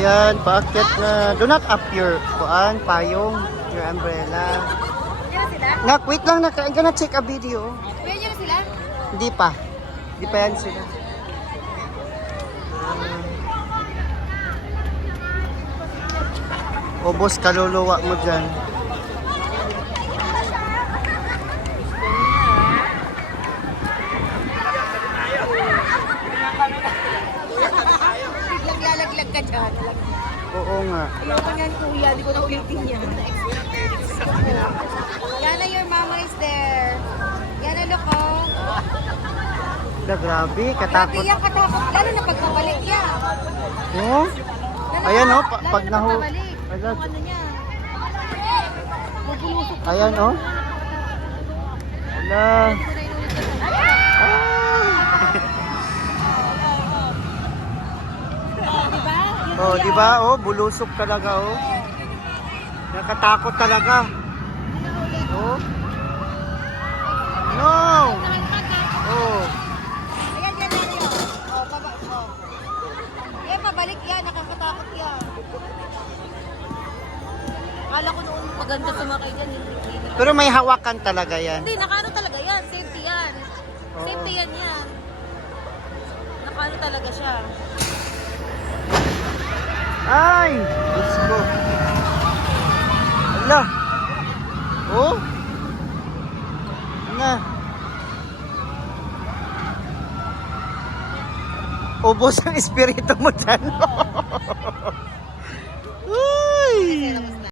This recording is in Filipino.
Ayan, paakyat na. Do not up your payong, your umbrella. Yan sila? Nak, wait lang, I'm gonna take a video. Kuya, yan sila? Hindi pa. Hindi pa yan sila. Obos kaluluwa mo dyan. Biglang lalaglag ka dyan. Oo nga. Ayoko niyan kuya, di ko na ulitin yan. Yana, your mama is there. Yana, look oh. Grabe, Grabe katakot. yan, katakot. Lalo na pag nabalik yan. Oh? Ayan oh, pag nahu... nahu... Yung ano niya. Magulusok ka. Ayan oh. Wala. Diba? Oh, di ba? Oh, bulusok talaga oh. Nakatakot talaga. Oh. No. Oh. Ayan, yan, yan, yan. Oh, oh. Eh, pabalik yan. Nakakatakot yan. Akala ko noon maganda sumakay dyan. Hindi. Pero may hawakan talaga yan. Hindi, nakaano talaga yan. Safety yan. Oo. Safety yan yan. Nakaano talaga siya. Ay! Diyos ko. Ala. Oh. Na. Ubos ang espiritu mo dyan. Uy!